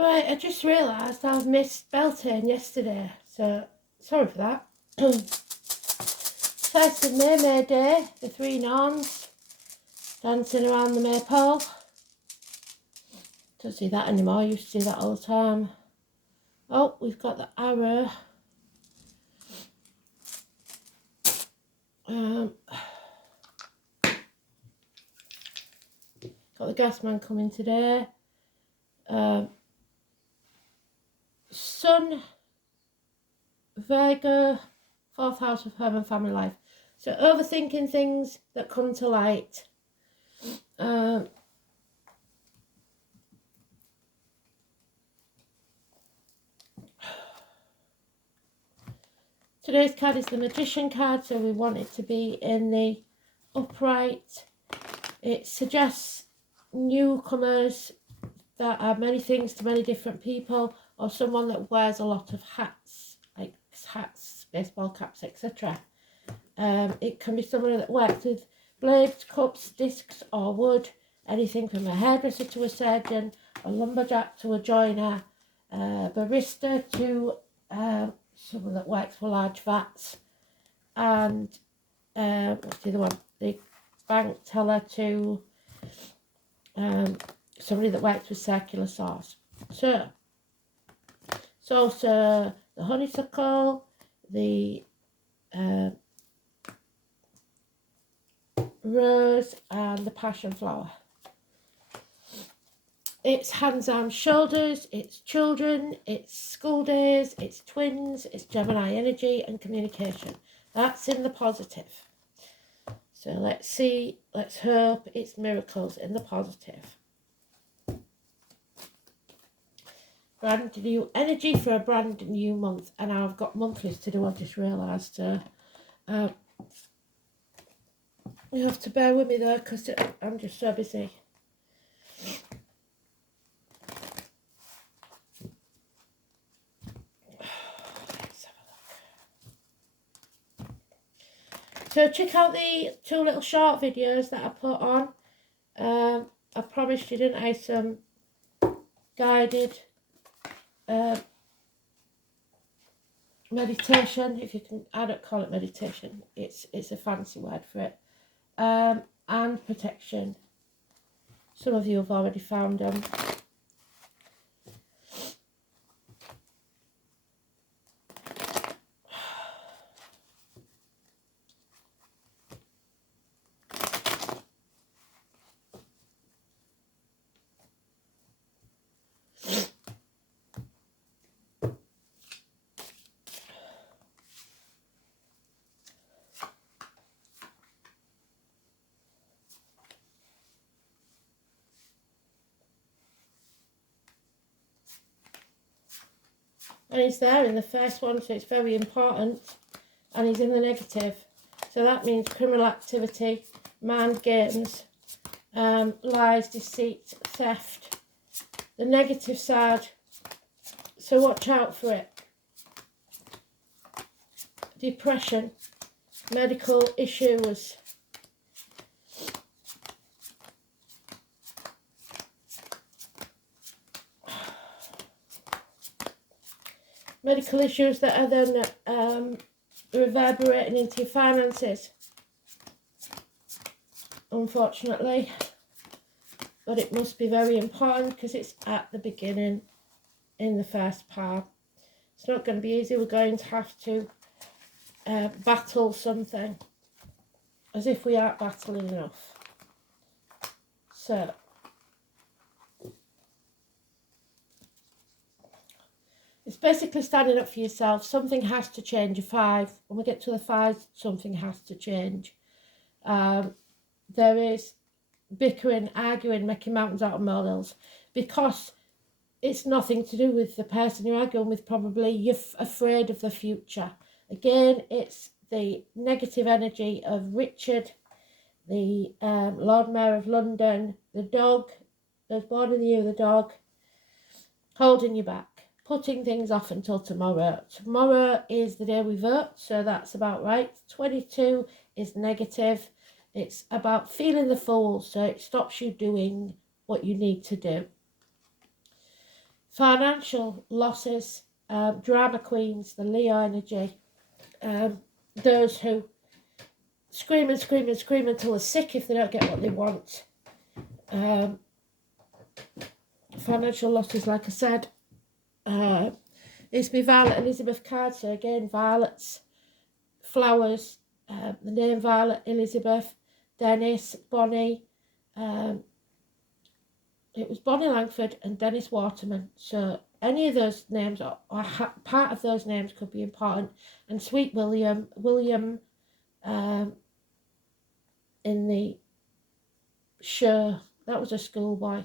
Right, I just realised I've missed Beltane yesterday, so sorry for that. 1st of May Day, the three Norns dancing around the maypole. Don't see that anymore, I used to see that all the time. Oh, we've got the arrow. Got the gas man coming today. Sun, Virgo, 4th house of home and family life. So overthinking things that come to light. Today's card is the Magician card, so we want it to be in the upright. It suggests newcomers that are many things to many different people, or someone that wears a lot of hats, like hats, baseball caps, etc. It can be someone that works with blades, cups, discs or wood, anything from a hairdresser to a surgeon, a lumberjack to a joiner, a barista to someone that works for large vats, and what's the other one? The bank teller to somebody that works with circular saws. So it's also the honeysuckle, the rose and the passion flower. It's hands, arms, shoulders, it's children, it's school days, it's twins, it's Gemini energy and communication. That's in the positive. So let's see, let's hope it's miracles in the positive. Brand new energy for a brand new month. And I've got monthlies to do, I've just realised. You have to bear with me there because I'm just so busy. So check out the 2 little short videos that I put on. I promised you, didn't I, some guided meditation, if you can. I don't call it meditation, it's a fancy word for it, and protection. Some of you have already found them. And he's there in the first one, so it's very important. And he's in the negative. So that means criminal activity, mind games, lies, deceit, theft. The negative side, so watch out for it. Depression, medical issues. Medical issues that are then reverberating into your finances, unfortunately. But it must be very important because it's at the beginning in the first part. It's not going to be easy. We're going to have to battle something, as if we aren't battling enough. So it's basically standing up for yourself. Something has to change. A 5. When we get to the 5, something has to change. There is bickering, arguing, making mountains out of molehills, because it's nothing to do with the person you're arguing with. Probably you're afraid of the future. Again, it's the negative energy of Richard, the Lord Mayor of London, the dog that's born in the year of the dog, holding you back, putting things off until tomorrow. Tomorrow is the day we vote, so that's about right. 22 is negative. It's about feeling the fool, so it stops you doing what you need to do. Financial losses, drama queens, the Leo energy, those who scream and scream and scream until they're sick if they don't get what they want. Financial losses, like I said. It's my Violet Elizabeth card, so again, violets, flowers, the name Violet Elizabeth, Dennis, Bonnie. It was Bonnie Langford and Dennis Waterman, so any of those names or part of those names could be important. And Sweet William in the show, that was a schoolboy.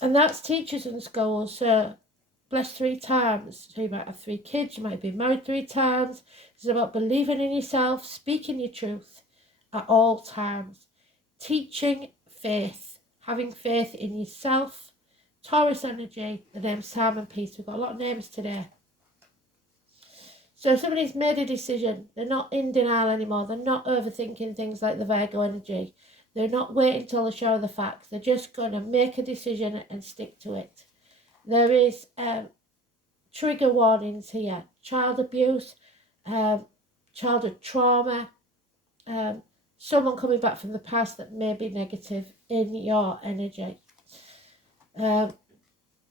And that's teachers in schools, so blessed 3 times. So you might have 3 kids, you might be married 3 times. It's about believing in yourself, speaking your truth at all times. Teaching faith, having faith in yourself. Taurus energy, the name Psalm and Peace. We've got a lot of names today. So somebody's made a decision. They're not in denial anymore. They're not overthinking things like the Virgo energy. They're not waiting till they show the facts. They're just going to make a decision and stick to it. There is trigger warnings here. Child abuse, childhood trauma, someone coming back from the past that may be negative in your energy.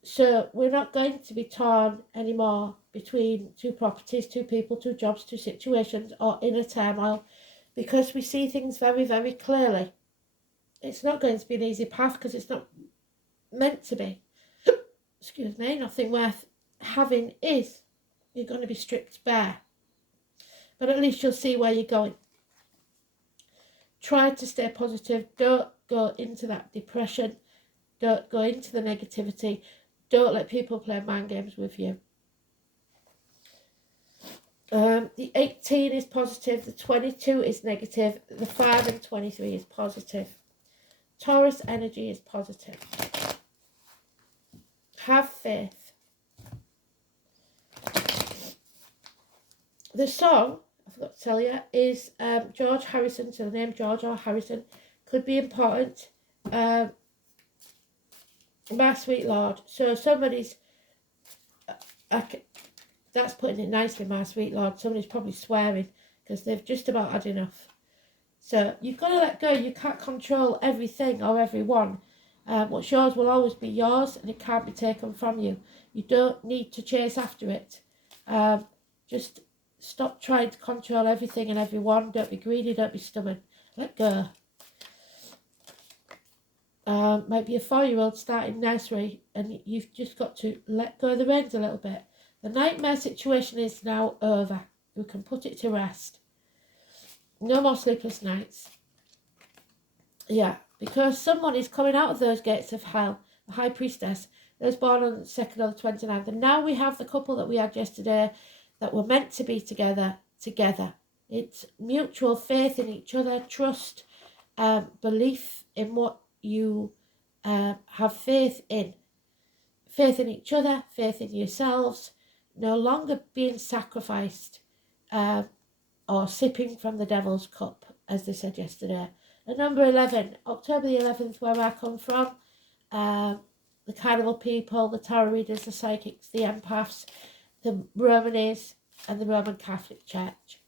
So we're not going to be torn anymore between 2 properties, 2 people, 2 jobs, 2 situations, or in a turmoil, because we see things very, very clearly. It's not going to be an easy path because it's not meant to be. Excuse me, nothing worth having is. You're going to be stripped bare. But at least you'll see where you're going. Try to stay positive. Don't go into that depression. Don't go into the negativity. Don't let people play mind games with you. The 18 is positive. The 22 is negative. The 5 and 23 is positive. Taurus energy is positive. Have faith. The song, I forgot to tell you, is George Harrison. So the name George or Harrison could be important. My Sweet Lord. So somebody's, that's putting it nicely, My Sweet Lord. Somebody's probably swearing because they've just about had enough. So you've got to let go. You can't control everything or everyone. What's yours will always be yours and it can't be taken from you. You don't need to chase after it. Just stop trying to control everything and everyone. Don't be greedy, don't be stubborn. Let go. Might be a 4-year-old starting nursery and you've just got to let go of the reins a little bit. The nightmare situation is now over. We can put it to rest. No more sleepless nights. Yeah, because someone is coming out of those gates of hell, the High Priestess, those born on the 2nd or the 29th. And now we have the couple that we had yesterday that were meant to be together. It's mutual faith in each other, trust, belief in what you have faith in. Faith in each other, faith in yourselves, no longer being sacrificed or sipping from the devil's cup, as they said yesterday. And number 11, October the 11th, where I come from, the Carnival people, the tarot readers, the psychics, the empaths, the Romanis, and the Roman Catholic Church.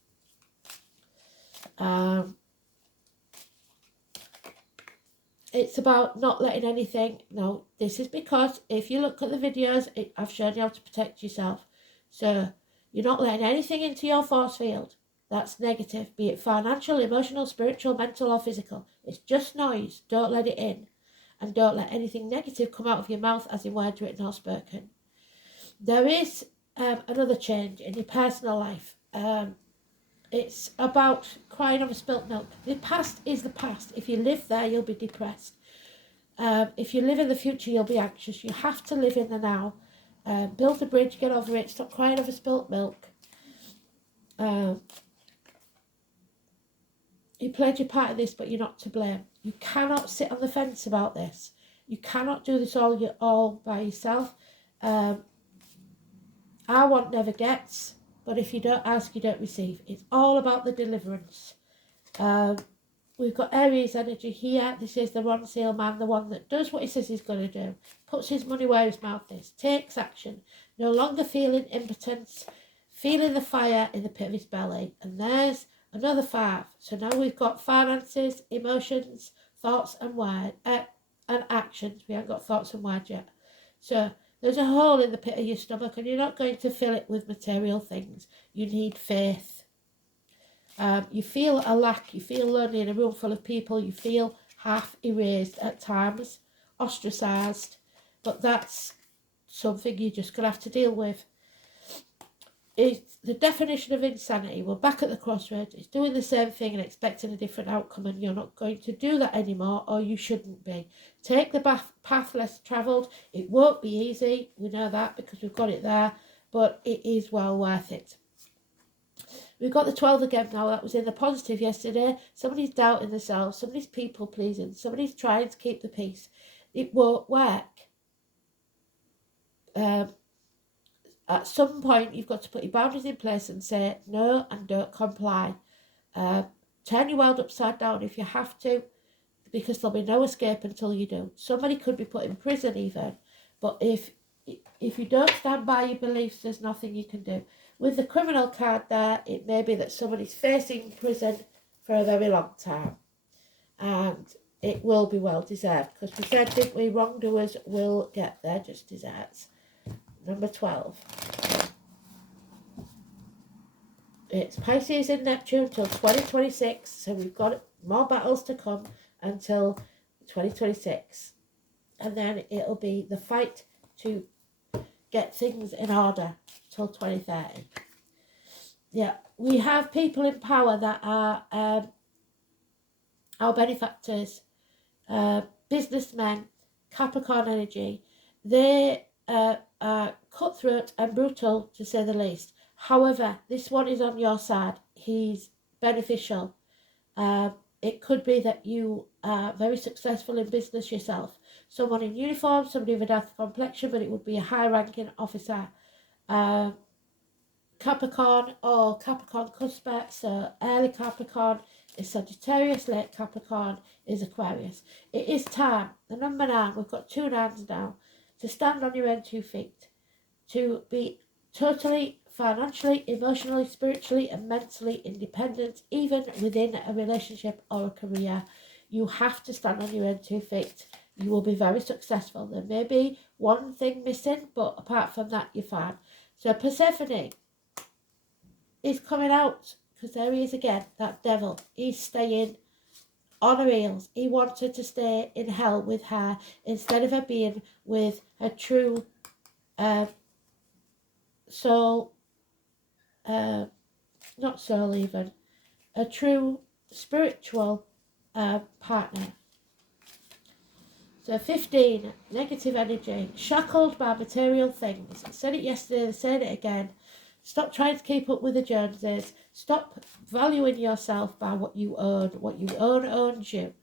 It's about not letting anything, no, this is because if you look at the videos, I've shown you how to protect yourself. So you're not letting anything into your force field that's negative, be it financial, emotional, spiritual, mental or physical. It's just noise. Don't let it in. And don't let anything negative come out of your mouth as in words written or spoken. There is another change in your personal life. It's about crying over spilt milk. The past is the past. If you live there, you'll be depressed. If you live in the future, you'll be anxious. You have to live in the now. Build a bridge, get over it. Stop crying over spilt milk. You played your part in this, but you're not to blame. You cannot sit on the fence about this. You cannot do this all by yourself. I want never gets, but if you don't ask, you don't receive. It's all about the deliverance. we've got Aries energy here. This is the Ron Seal man, the one that does what he says he's going to do, puts his money where his mouth is, takes action, no longer feeling impotence, feeling the fire in the pit of his belly. And there's another 5. So now we've got finances, emotions, thoughts and word, and actions. We haven't got thoughts and words yet. So there's a hole in the pit of your stomach and you're not going to fill it with material things. You need faith. You feel a lack, you feel lonely in a room full of people, you feel half erased at times, ostracised, but that's something you're just going to have to deal with. It's the definition of insanity. We're back at the crossroads. It's doing the same thing and expecting a different outcome, and you're not going to do that anymore, or you shouldn't be. Take the path less travelled. It won't be easy. We know that because we've got it there, but it is well worth it. We've got the 12 again now. That was in the positive yesterday. Somebody's doubting themselves. Somebody's people pleasing. Somebody's trying to keep the peace. It won't work. At some point, you've got to put your boundaries in place and say no and don't comply. Turn your world upside down if you have to, because there'll be no escape until you do. Somebody could be put in prison even, but if you don't stand by your beliefs, there's nothing you can do. With the criminal card there, it may be that somebody's facing prison for a very long time. And it will be well deserved. Because we said, didn't we, wrongdoers will get their just desserts. Number 12. It's Pisces in Neptune till 2026. So we've got more battles to come until 2026. And then it'll be the fight to get things in order till 2030. Yeah, we have people in power that are our benefactors, businessmen, Capricorn energy. They are cutthroat and brutal, to say the least. However, this one is on your side. He's beneficial. It could be that you are very successful in business yourself. Someone in uniform, somebody with a dark complexion, but it would be a high-ranking officer. Capricorn or Capricorn cusper, so early Capricorn is Sagittarius, late Capricorn is Aquarius. It is time, the number 9, we've got 2 9s now, to stand on your own 2 feet, to be totally financially, emotionally, spiritually and mentally independent, even within a relationship or a career. You have to stand on your own 2 feet. You will be very successful. There may be one thing missing, but apart from that, you're fine. So Persephone is coming out, because there he is again, that devil. He's staying on her heels. He wanted to stay in hell with her instead of her being with a true soul, not soul even, a true spiritual partner. So 15, negative energy, shackled by material things. I said it yesterday, I said it again. Stop trying to keep up with the Joneses. Stop valuing yourself by what you own. What you own owns you.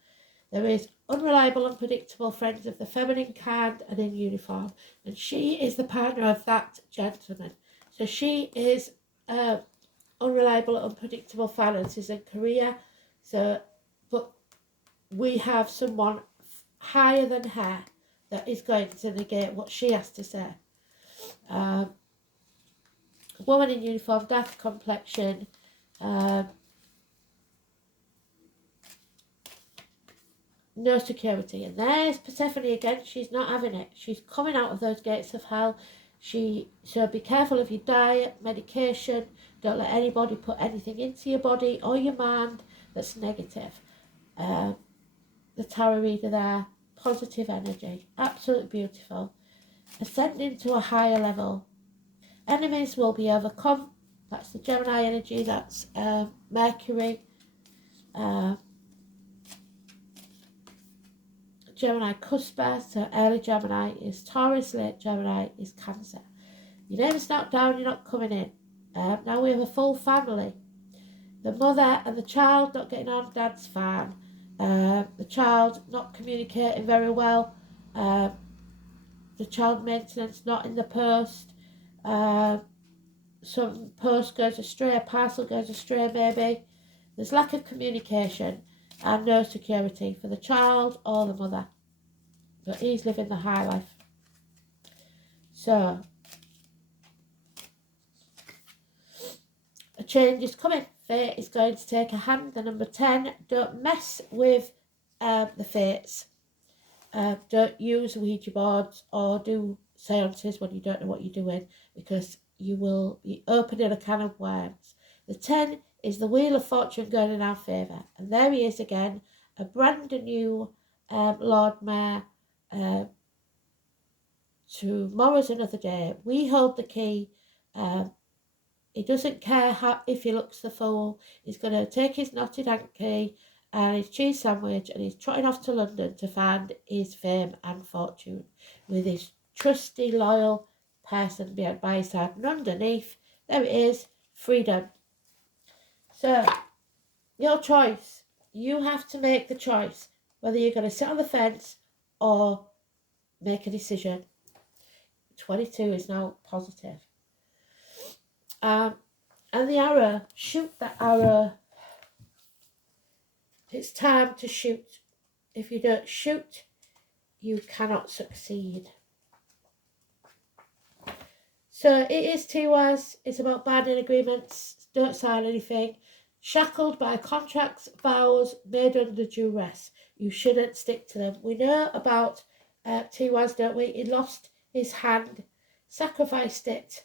There is unreliable, unpredictable friends of the feminine kind and in uniform. And she is the partner of that gentleman. So she is unreliable, unpredictable finances and career. So, but we have someone higher than her that is going to negate what she has to say. Woman in uniform, dark complexion, no security. And there's Persephone again. She's not having it. She's coming out of those gates of hell. So be careful of your diet, medication. Don't let anybody put anything into your body or your mind that's negative. The tarot reader there, positive energy, absolutely beautiful. Ascending to a higher level. Enemies will be overcome. That's the Gemini energy. That's Mercury. Gemini cusper. So early Gemini is Taurus. Late Gemini is Cancer. Your name is not down. You're not coming in. Now we have a full family. The mother and the child not getting on. Dad's fine. The child not communicating very well. The child maintenance not in the post. Some post goes astray, a parcel goes astray maybe. There's lack of communication. and no security for the child or the mother. But he's living the high life. So, a change is coming. Fate is going to take a hand. The number 10, don't mess with the fates. Don't use Ouija boards or do seances when you don't know what you're doing, because you will be opening a can of worms. The 10 is the Wheel of Fortune going in our favour. And there he is again, a brand new Lord Mayor. Tomorrow's another day. We hold the key. He doesn't care if he looks the fool. He's going to take his knotted hanky and his cheese sandwich, and he's trotting off to London to find his fame and fortune with his trusty, loyal person by his side. And underneath, there it is, freedom. So, your choice. You have to make the choice whether you're going to sit on the fence or make a decision. 22 is now positive. And the arrow, shoot the arrow. It's time to shoot. If you don't shoot, you cannot succeed. So it is TWAS. It's about binding agreements. Don't sign anything. Shackled by contracts, vows made under duress. You shouldn't stick to them. We know about TWAS, don't we? He lost his hand, sacrificed it,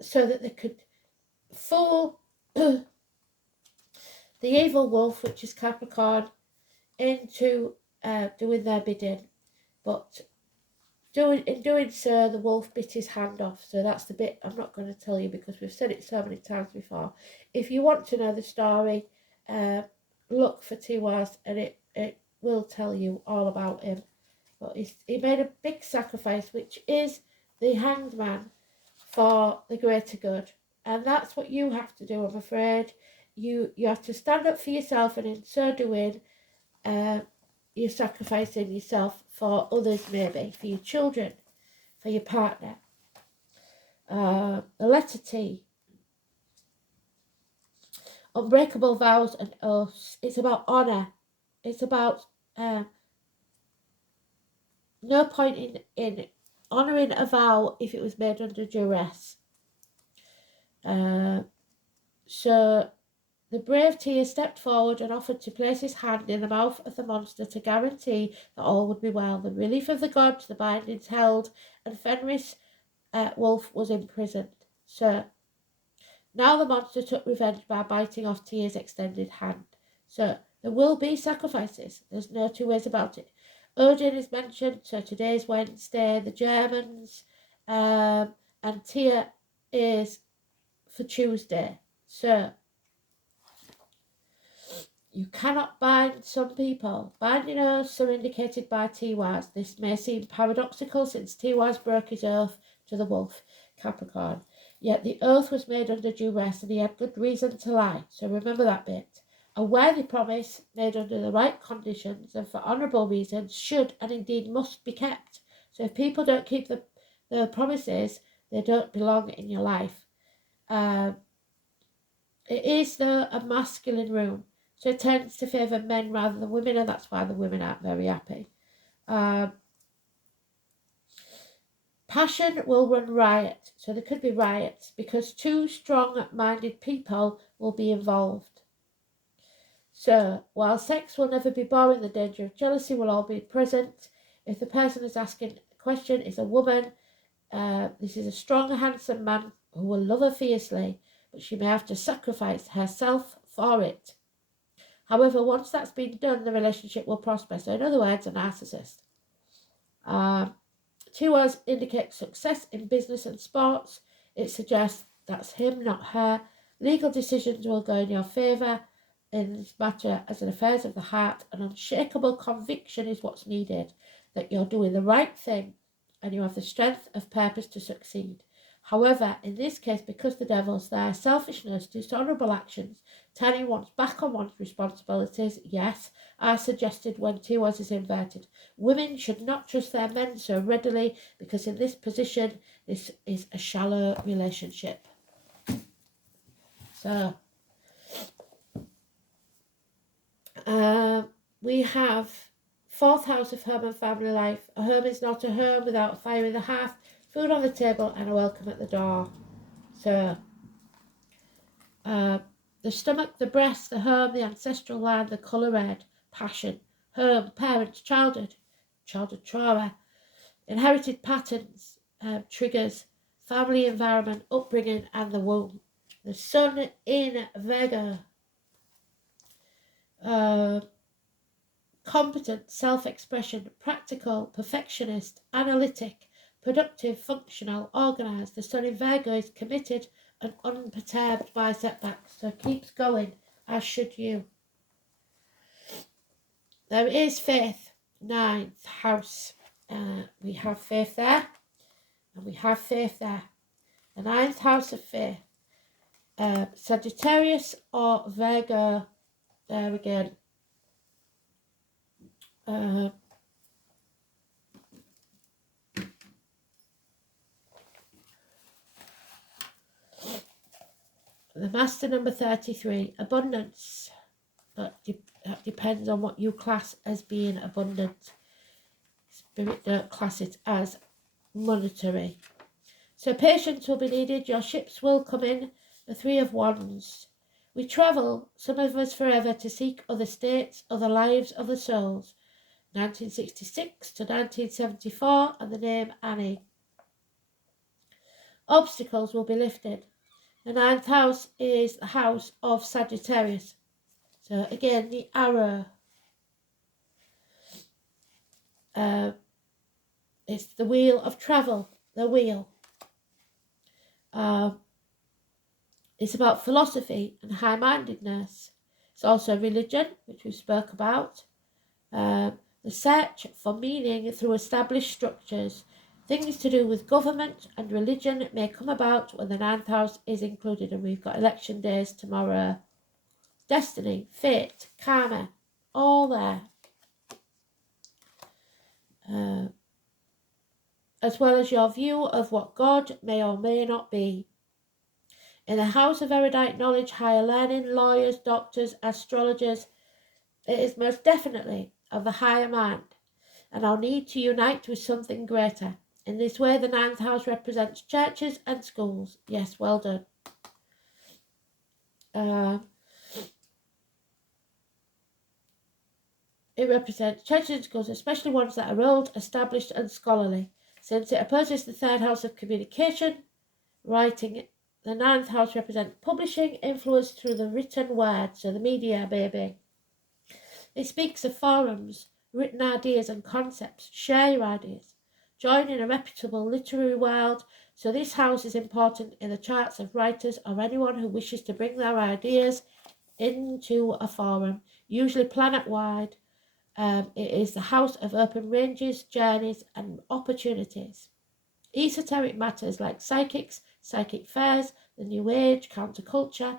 so that they could fool the evil wolf, which is Capricorn, into doing their bidding. But in doing so, the wolf bit his hand off. So that's the bit I'm not going to tell you because we've said it so many times before. If you want to know the story, look for TWAS and it will tell you all about him. But he made a big sacrifice, which is the Hanged Man, for the greater good. And that's what you have to do, I'm afraid. You have to stand up for yourself, and in so doing, you're sacrificing yourself for others, maybe, for your children, for your partner. The letter T. Unbreakable vows and oaths. It's about honour. It's about no point in honouring a vow if it was made under duress. So the brave Tia stepped forward and offered to place his hand in the mouth of the monster to guarantee that all would be well. The relief of the gods, the bindings held, and Fenris Wolf was imprisoned. So now the monster took revenge by biting off Tia's extended hand. So there will be sacrifices. There's no two ways about it. Odin is mentioned, so today's Wednesday, the Germans, and Tia is for Tuesday. So you cannot bind some people. Binding oaths are indicated by TWAS. This may seem paradoxical since TWAS broke his oath to the wolf, Capricorn. Yet the oath was made under duress and he had good reason to lie. So remember that bit. A worthy promise made under the right conditions and for honourable reasons should and indeed must be kept. So if people don't keep the promises, they don't belong in your life. It is, though, a masculine room. So it tends to favour men rather than women, and that's why the women aren't very happy. Passion will run riot. So there could be riots because two strong-minded people will be involved. So while sex will never be boring, the danger of jealousy will all be present. If the person is asking the question is a woman, this is a strong, handsome man who will love her fiercely, but she may have to sacrifice herself for it. However, once that's been done, the relationship will prosper. So in other words, a narcissist. TWAS indicates success in business and sports. It suggests that's him, not her. Legal decisions will go in your favour in this matter as an affairs of the heart. An unshakable conviction is what's needed, that you're doing the right thing and you have the strength of purpose to succeed. However, in this case, because the devil's there, selfishness, dishonourable actions, turning one's back on one's responsibilities, yes, are suggested when TWAS is inverted. Women should not trust their men so readily because in this position, this is a shallow relationship. So, We have fourth house of home and family life. A home is not a home without a fire in the hearth, food on the table, and a welcome at the door. So, the stomach, the breast, the home, the ancestral line, the colour red, passion, home, parents, childhood trauma, inherited patterns, triggers, family environment, upbringing, and the womb. The sun in Virgo. Competent, self-expression, practical, perfectionist, analytic, productive, functional, organised. The sun in Virgo is committed and unperturbed by setbacks, so keeps going, as should you. There is faith, 9th house. We have faith there, and we have faith there. The 9th house of faith. Sagittarius or Virgo, there again. The master number 33, abundance. But that depends on what you class as being abundant. Spirit don't class it as monetary. So patience will be needed. Your ships will come in. The 3 of Wands. We travel, some of us forever, to seek other states, other lives, other souls. 1966 to 1974, and the name Annie. Obstacles will be lifted. The 9th house is the house of Sagittarius. So again, the arrow. It's the wheel of travel, the wheel. It's about philosophy and high-mindedness. It's also religion, which we spoke about. The search for meaning through established structures. Things to do with government and religion may come about when the 9th house is included, and we've got election days tomorrow. Destiny, fate, karma, all there. As well as your view of what God may or may not be. In the house of erudite knowledge, higher learning, lawyers, doctors, astrologers, it is most definitely of the higher mind, and our need to unite with something greater. In this way, the 9th house represents churches and schools. Yes, well done. It represents churches and schools, especially ones that are old, established and scholarly. Since it opposes the 3rd house of communication, writing, the 9th house represents publishing, influence through the written word, so the media, baby. It speaks of forums, written ideas and concepts. Share your ideas. Join in a reputable literary world, so this house is important in the charts of writers or anyone who wishes to bring their ideas into a forum, usually planet-wide. It is the house of open ranges, journeys and opportunities. Esoteric matters like psychics, psychic fairs, the new age, counterculture,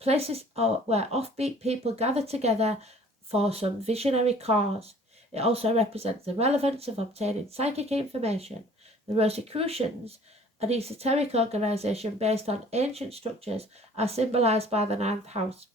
places where offbeat people gather together for some visionary cause. It also represents the relevance of obtaining psychic information. The Rosicrucians, an esoteric organisation based on ancient structures, are symbolised by the 9th house.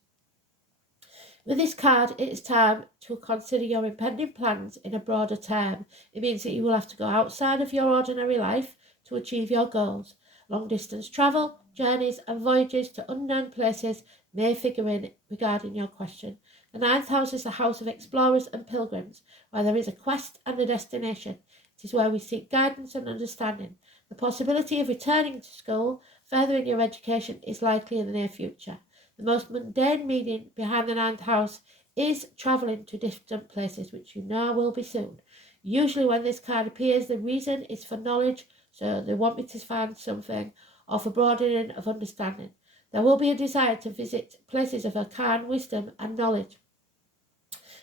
With this card, it is time to consider your impending plans in a broader term. It means that you will have to go outside of your ordinary life to achieve your goals. Long-distance travel, journeys and voyages to unknown places may figure in regarding your question. The 9th house is the house of explorers and pilgrims, where there is a quest and a destination. It is where we seek guidance and understanding. The possibility of returning to school, furthering your education, is likely in the near future. The most mundane meaning behind the 9th house is travelling to distant places, which you know will be soon. Usually when this card appears, the reason is for knowledge, so they want me to find something, or for broadening of understanding. There will be a desire to visit places of arcane wisdom and knowledge,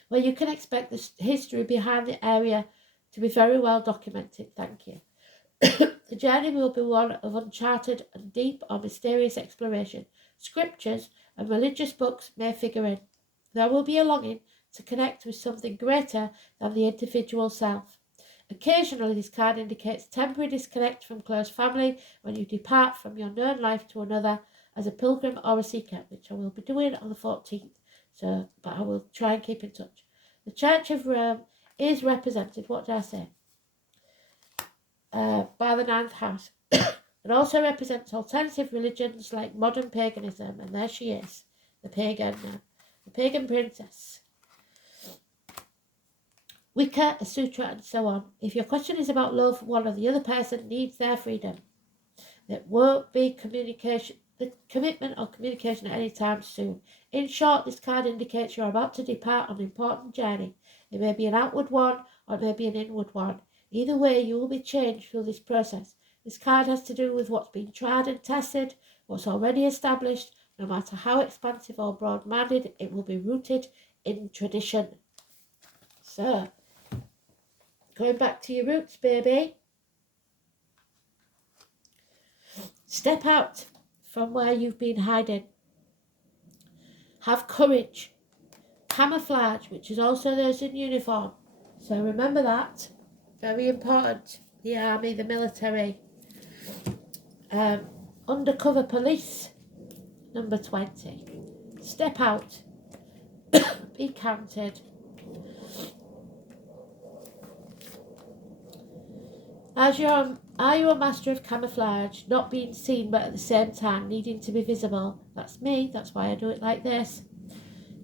where you can expect the history behind the area to be very well documented. Thank you. The journey will be one of uncharted and deep or mysterious exploration. Scriptures and religious books may figure in. There will be a longing to connect with something greater than the individual self. Occasionally, this card indicates temporary disconnect from close family when you depart from your known life to another as a pilgrim or a seeker, which I will be doing on the 14th. So, but I will try and keep in touch. The Church of Rome is represented, what did I say? By the ninth house. It also represents alternative religions like modern paganism, and there she is, the pagan princess. Wicca, a sutra, and so on. If your question is about love, one or the other person needs their freedom. There won't be commitment or communication at any time soon. In short, this card indicates you're about to depart on an important journey. It may be an outward one or it may be an inward one. Either way, you will be changed through this process. This card has to do with what's been tried and tested, what's already established. No matter how expansive or broad-minded, it will be rooted in tradition. So, going back to your roots, baby. Step out from where you've been hiding. Have courage. Camouflage, which is also those in uniform. So remember that. Very important. The army, the military. Undercover police, number 20. Step out. Be counted. Are you a master of camouflage, not being seen but at the same time needing to be visible? That's me, that's why I do it like this.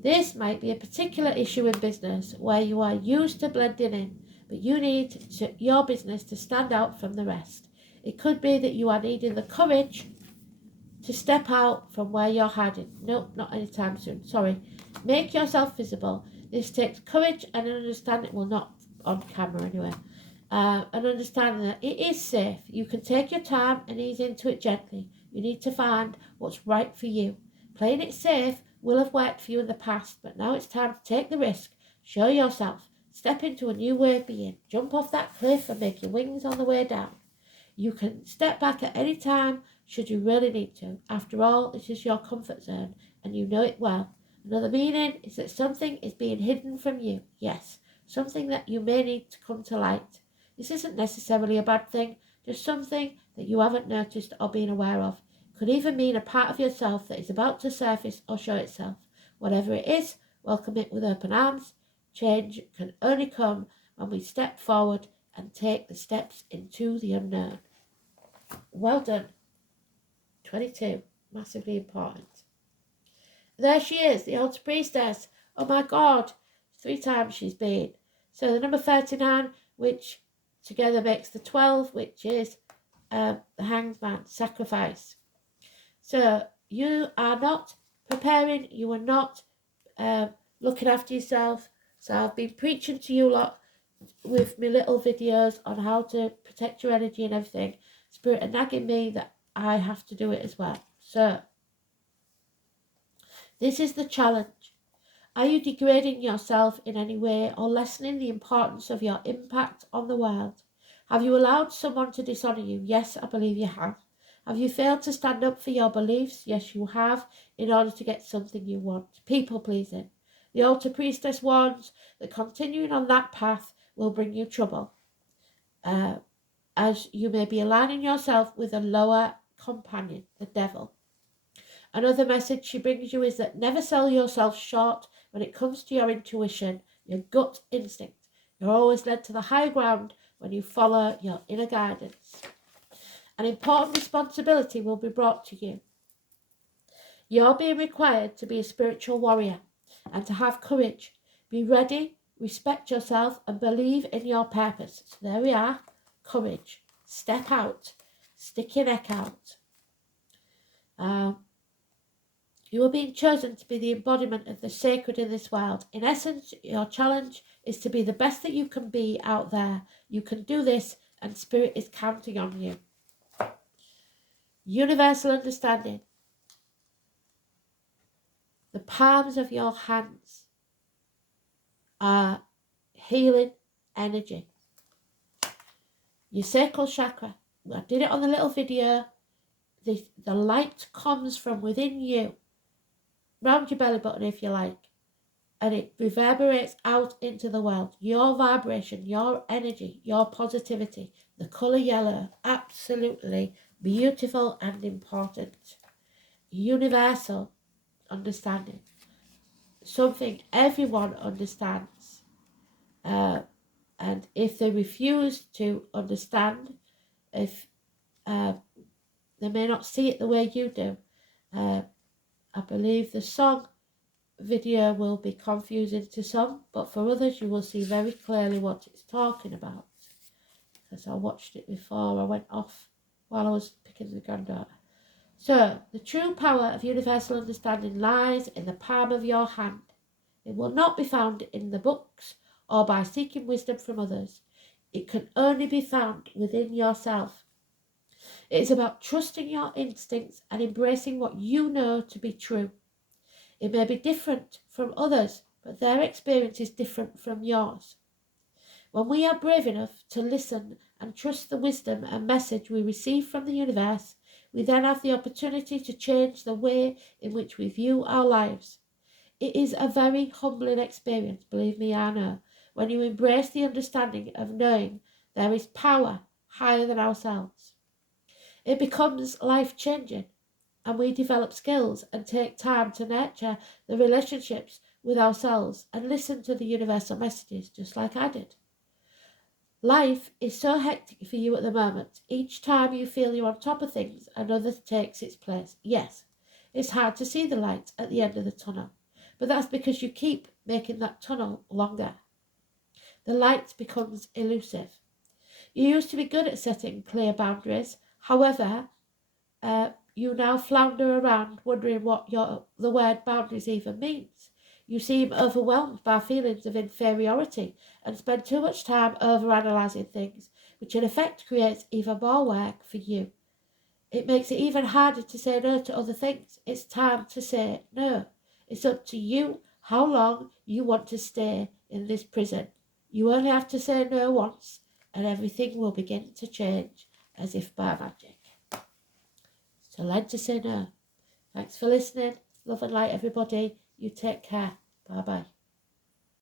This might be a particular issue in business where you are used to blending in, but you need your business to stand out from the rest. It could be that you are needing the courage to step out from where you're hiding. No, not anytime soon, sorry. Make yourself visible. This takes courage and an understanding, well, not on camera anyway. An understanding that it is safe. You can take your time and ease into it gently. You need to find what's right for you. Playing it safe will have worked for you in the past, but now it's time to take the risk. Show yourself. Step into a new way of being. Jump off that cliff and make your wings on the way down. You can step back at any time should you really need to. After all, it is your comfort zone, and you know it well. Another meaning is that something is being hidden from you. Yes, something that you may need to come to light. This isn't necessarily a bad thing, just something that you haven't noticed or been aware of. It could even mean a part of yourself that is about to surface or show itself. Whatever it is, welcome it with open arms. Change can only come when we step forward and take the steps into the unknown. Well done. 22. Massively important. There she is, the Altar Priestess. Oh my God. 3 times she's been. So the number 39, which together makes the 12, which is the Hanged Man, sacrifice. So you are not preparing, you are not looking after yourself. So I've been preaching to you a lot with my little videos on how to protect your energy and everything. Spirit are nagging me that I have to do it as well. So this is the challenge. Are you degrading yourself in any way or lessening the importance of your impact on the world? Have you allowed someone to dishonour you? Yes, I believe you have. Have you failed to stand up for your beliefs? Yes, you have, in order to get something you want. People pleasing. The Altar Priestess warns that continuing on that path will bring you trouble, as you may be aligning yourself with a lower companion, the devil. Another message she brings you is that never sell yourself short when it comes to your intuition, your gut instinct. You're always led to the high ground when you follow your inner guidance. An important responsibility will be brought to you. You're being required to be a spiritual warrior and to have courage. Be ready, respect yourself, and believe in your purpose. So there we are. Courage. Step out. Stick your neck out. You are being chosen to be the embodiment of the sacred in this world. In essence, your challenge is to be the best that you can be out there. You can do this, and Spirit is counting on you. Universal understanding. The palms of your hands are healing energy. Your sacral chakra. I did it on the little video. The light comes from within you, round your belly button if you like, and it reverberates out into the world. Your vibration, your energy, your positivity, the colour yellow, absolutely beautiful and important. Universal understanding. something everyone understands. And if they refuse to understand, if they may not see it the way you do, I believe the song video will be confusing to some, but for others you will see very clearly what it's talking about. Because I watched it before I went off while I was picking the granddaughter. So, the true power of universal understanding lies in the palm of your hand. It will not be found in the books or by seeking wisdom from others. It can only be found within yourself. It is about trusting your instincts and embracing what you know to be true. It may be different from others, but their experience is different from yours. When we are brave enough to listen and trust the wisdom and message we receive from the universe, we then have the opportunity to change the way in which we view our lives. It is a very humbling experience, believe me, I know, when you embrace the understanding of knowing there is power higher than ourselves. It becomes life-changing, and we develop skills and take time to nurture the relationships with ourselves and listen to the universal messages, just like I did. Life is so hectic for you at the moment. Each time you feel you're on top of things, another takes its place. Yes, it's hard to see the light at the end of the tunnel, but that's because you keep making that tunnel longer. The light becomes elusive. You used to be good at setting clear boundaries. However, you now flounder around wondering what the word boundaries even means. You seem overwhelmed by feelings of inferiority and spend too much time overanalyzing things, which in effect creates even more work for you. It makes it even harder to say no to other things. It's time to say no. It's up to you how long you want to stay in this prison. You only have to say no once, and everything will begin to change as if by magic. So learn to say no. Thanks for listening. Love and light, everybody. You take care. Bye-bye.